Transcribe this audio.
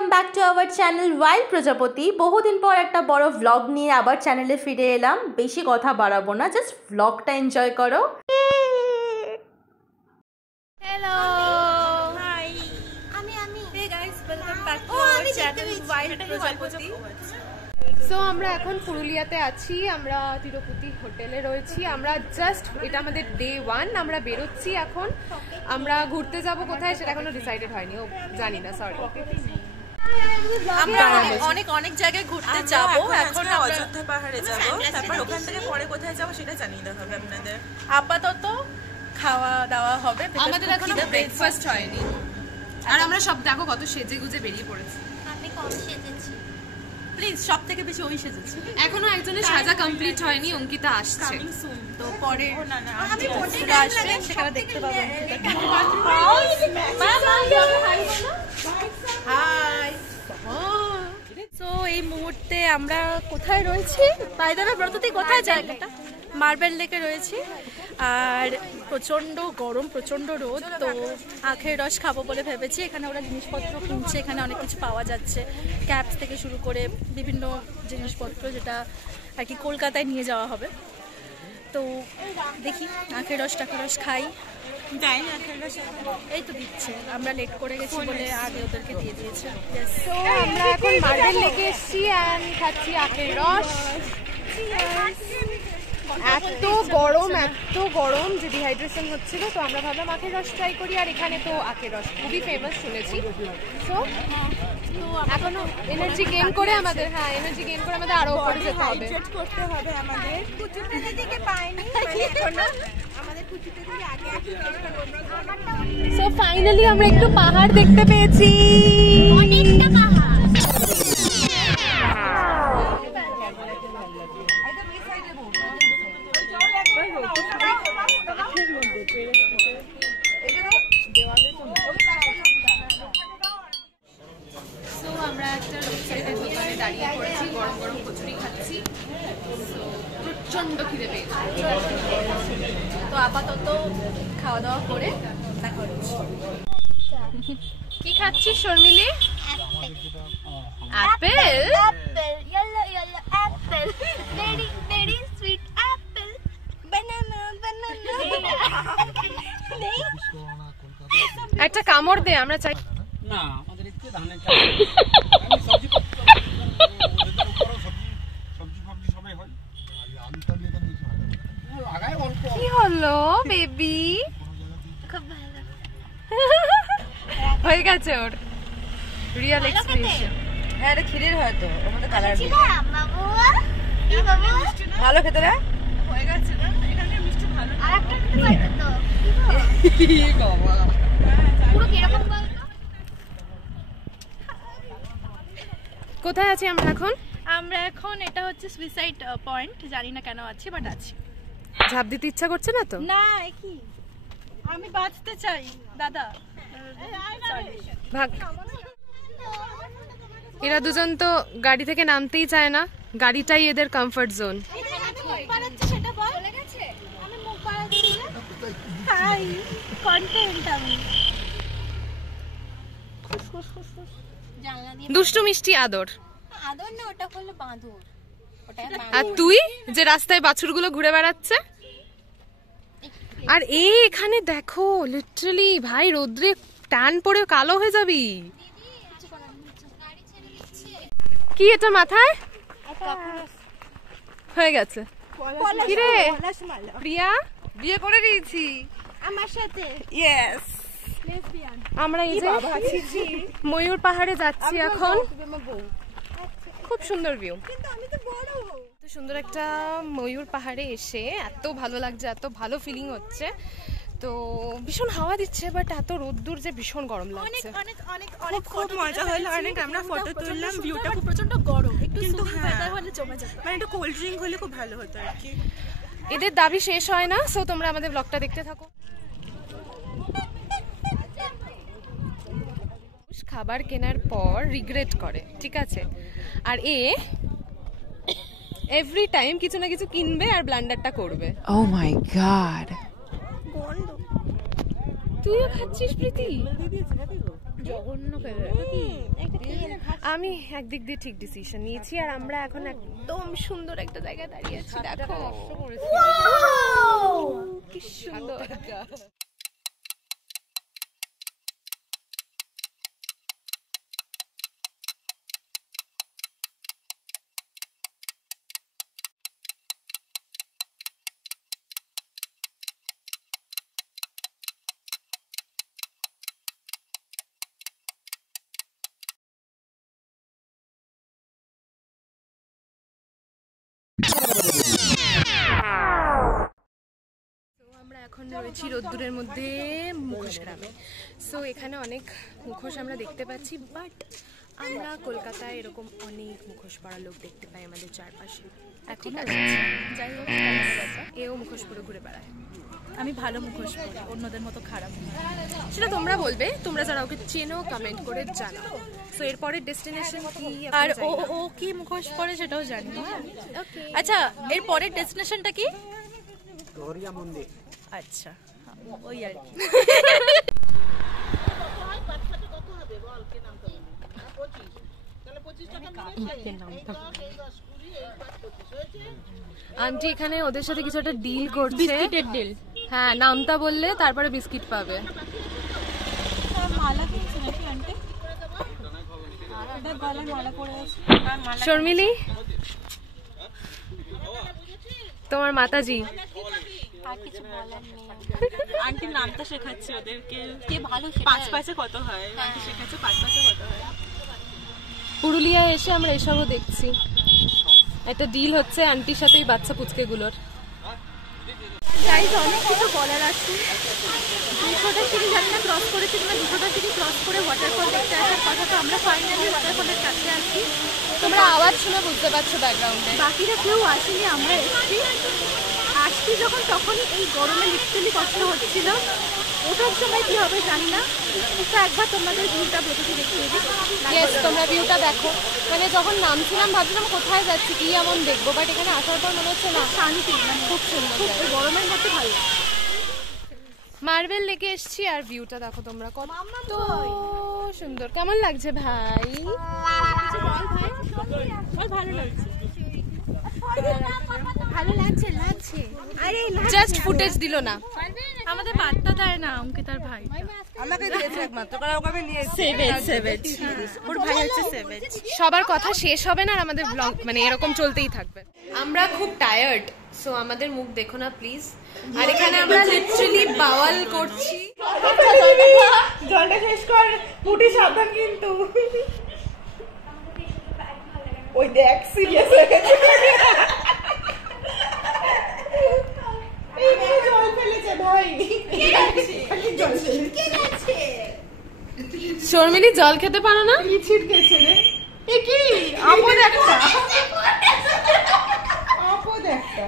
Welcome back to our channel wild প্রজাপতি। বহুদিন পর একটা বড় ভ্লগ নিয়ে আবার চ্যানেলে ফিরে এলাম। বেশি কথা বাড়াবো না, জাস্ট ভ্লগটা এনজয় করো। হ্যালো, হাই, আমি hey guys, welcome back to our channel wild Prajapati. So আমরা এখন পুরুলিয়াতে আছি, আমরা তিরুপতি হোটেলে রয়েছি। আমরা জাস্ট, এটা আমাদের ডে 1, আমরা বেরোচ্ছি এখন। আমরা ঘুরতে যাব কোথায় সেটা এখনো ডিসাইডেড হয়নি, ও জানি না, সরি। আমরা অনেক জায়গায় ঘুরতে যাব। এখন অযোধ্যা পাহাড়ে যাব, তারপর ওখান থেকে পরে কোথায় যাব সেটা জানিয়ে দেওয়া হবে আপনাদের। আপাতত খাওয়া দাওয়া হবে, আমাদের এখনো ব্রেকফাস্ট হয়নি। আর আমরা সব দেখো কত সেজে গুজে বেরিয়ে পড়েছি। আমি কম সেজেছি, প্লিজ, সব থেকে বেশি ওই সেজেছি। এখনো একজনের সাজা কমপ্লিট হয়নি, অঙ্কিতা আসছে। তো পরে আমি আসবে, সেখানে দেখতে পাবেন। হাই। সো এই মুহূর্তে আমরা কোথায় রয়েছি? বাই দ্য ওয়ে, ব্রততী কোথায় জায়গাটা? মার্বেল লেকে রয়েছি। আর প্রচণ্ড গরম, প্রচণ্ড রোদ। তো আখের রস খাবো বলে ভেবেছি। এখানে ওরা জিনিসপত্র কিনছে, এখানে অনেক কিছু পাওয়া যাচ্ছে, ক্যাপস থেকে শুরু করে বিভিন্ন জিনিসপত্র, যেটা আর কি কলকাতায় নিয়ে যাওয়া হবে। তো দেখি আখের রস টাখের রস খাই। এই তো দিচ্ছে, আমরা লেট করে গেছি বলে আগে ওদেরকে দিয়ে দিয়েছে। তো আমরা এখন মার্বেল লেকে এসেছি আর খাচ্ছি আখের রস। এত গরম যে ডিহাইড্রেশন হচ্ছিল, তো আমরা ভাবলাম আখের রস ট্রাই করি। আর এখানে তো আখের রস খুবই ফেমাস শুনেছি। তো এখনো এনার্জি গেইন করে আমাদের, আরো উপরে যেতে হবে। সো ফাইনালি আমরা একটু পাহাড় দেখতে পেয়েছি, অনেকটা পাহাড়। আমরা একটা রোড সাইডের দোকানে দাঁড়িয়ে পড়েছি, গরম গরম কচুরি খাচ্ছি। প্রচন্ড খিদে পেয়েছি। তো আপাতত খাওয়া দাওয়া করে দেখা হচ্ছে। কি খাচ্ছিস Sharmili? Apple, apple? Apple, yellow apple, very sweet apple, banana. একটা কামড় দে, আমরা চাই না। আমাদের একটু ধানের চাষ, সবজি সবাই হয়। লাগায় অল্প। কি হলো বেবি? খুব ভালো হয়ে গেছে ওর রিয়েল এক্সপ্রেশন। হ্যাঁ, এটা ক্ষীরের হয়তো, ওর মধ্যে কালার ছিল বাবু। কি বাবু? ভালো খেতে রে। হয়ে গেছে না? এখানে মিষ্টি ভালো। আরেকটা খেতে পারতো তো। পুরো কিরকম বলতো? কোথায় আছি আমরা এখন? আমরা এখন, এটা হচ্ছে সুইসাইড পয়েন্ট, জানি না কেন আছি, বাট আছি। ঝাঁপ দিতে ইচ্ছা করছে না তো? না, কি আমি বাঁচতে চাই দাদা। ভাগ। এরা দুজন তো গাড়ি থেকে নামতেই চায় না, গাড়িটাই এদের কমফর্ট জোন। সেটা বল। চলে গেছে। আমি মুখ বাড়াচ্ছি না। হাই, কন্টেন্ট আমি। জানলা দিয়ে দুষ্টু মিষ্টি আদর। আদর না, ওটা হলো বাঁদর। ওটা আর তুই যে রাস্তায় বাছুরগুলো ঘুরে বেড়াচ্ছে। আর এখানে দেখো, লিটারালি ভাই রোদ্রে টান পড়ে কালো হয়ে যাবি। কি এটা মাথায় হয়ে গেছে? কি রে প্রিয়া, বিয়ে করে দিয়েছি আমার সাথে। ইয়েস। আমরা এই যে ময়ূর পাহাড়ে যাচ্ছি এখন। খুব সুন্দর ভিউ, এত সুন্দর একটা ময়ূর পাহাড়ে এসে এত ভালো লাগছে, এত ভালো ফিলিং হচ্ছে। তো ভীষণ হাওয়া দিচ্ছে, বাট এত রোদ্দুর যে ভীষণ গরম লাগছে। খুব মজা হলো, অনেক আমরা ফটো তুললাম। ভিউটা খুব প্রচন্ড গরম, কিন্তু ওয়েদার হলে জমে যাবে। মানে একটু কোল্ড ড্রিঙ্ক হলে খুব ভালো হতো আর কি। এদের দাবি শেষ হয় না, সো তোমরা আমাদের ব্লগটা দেখতে থাকো। খাবার কেনার পর রিগ্রেট করে, ঠিক আছে? আর এভরি টাইম কিছু না কিছু কিনবে আর ব্লান্ডারটা করবে। Oh my god. তুইও খাচ্ছিস প্রীতি? জঘন্য খেলে। আমি একদিক দিয়ে ঠিক ডিসিশন নিয়েছি আর আমরা এখন একদম সুন্দর একটা জায়গায় দাঁড়িয়ে আছি। দেখো কি সুন্দর। আমরা এখন রয়েছি রোদ্দুরের মধ্যে মুখোশ গ্রামে। সো এখানে অনেক মুখোশ আমরা দেখতে পাচ্ছি, বাট আমরা কলকাতায় এরকম অনেক মুখোশ পরা লোক দেখতে পাই আমাদের চারপাশে। ঠিক আছে, যাই হোক এও মুখোশ পরে ঘুরে বেড়ায়। আমি ভালো মুখোশ পরি, অন্যদের মতো খারাপ না। সেটা তোমরা বলবে, তোমরা যারা ওকে চেনো কমেন্ট করে জানাও। সো এরপরের ডেস্টিনেশন কি? আর ও কি মুখোশ পরে সেটাও জানি। আচ্ছা, এর পরের ডেস্টিনেশনটা কি? গৌরিয়া মন্দির। আচ্ছা, ওই আর কি। আন্টি এখানে ওদের সাথে কিছু একটা ডিল করছে, বিস্কিটের ডিল। হ্যাঁ, নামটা বললে তারপরে বিস্কিট পাবে। শর্মিলি, তোমার মাতাজি। আর কিছু বলার নেই। আন্টির নামটা শেখাচ্ছে ওদেরকে, কে ভালো পাঁচ পাঁচে কত হয়। আন্টি শেখাচ্ছে পাঁচ পাঁচে কত হয়। পুরুলিয়ায় এসে আমরা এসবও দেখছি। একটা ডিল হচ্ছে আন্টির সাথে ওই বাচ্চা পুচকেগুলোর। গাইজ, অনেক কিছু বলার আছে। 200টা সিঁড়ি জানি না ক্রস করেছি কিনা, 200টা সিঁড়ি ক্রস করে ওয়াটারফল দেখতে আসার কথা। তো আমরা ফাইনালি ওয়াটারফলের কাছে আছি। তোমরা আওয়াজ শুনে বুঝতে পারছো ব্যাকগ্রাউন্ডে। বাকিরা কেউ আসেনি, আমরা আসছি যখন তখনই এই গরমে লিটারালি কষ্ট হচ্ছিল। ওঠার সময় কি হবে জানি না। তো একবার তোমাদের ভিউটা প্রকৃতি দেখিয়ে দিই। ইয়েস, তোমরা ভিউটা দেখো। মানে যখন নামছিলাম ভাবছিলাম কোথায় যাচ্ছি, কি এমন দেখবো, বাট এখানে আসার পর মনে হচ্ছে না, শান্তি, মানে খুব সুন্দর। গরমের মধ্যে ভালো। মার্বেল লেকে এসছি আর ভিউটা দেখো তোমরা, কত সুন্দর। কেমন লাগছে ভাই? ভালো লাগছে, ভালো লাগছে লাগছে। আরে জাস্ট ফুটেজ দিল না, আমাদের বার্তা দেয় না অঙ্কিতার ভাই। আমাকে দিয়েছে একমাত্র, কারণ ওকে নিয়ে সেভেজ ওর ভাই হচ্ছে সেভেজ। সবার কথা শেষ হবে না আর আমাদের ব্লগ মানে এরকম চলতেই থাকবে। আমরা খুব টায়ার্ড, সো আমাদের মুখ দেখো না প্লিজ। আর এখানে আমরা লিটারালি বাওয়াল করছি। জলটা শেষ কর, পুটি সাবধান কিন্তু। ওই দেখ সিরিয়াস হয়ে গেছে, এই মেয়ে জল ফেলেছে ভাই। শর্মিলি, জল খেতে পারো না? ছিটকেছে রে, এ কি আপদ একটা, আপদ একটা।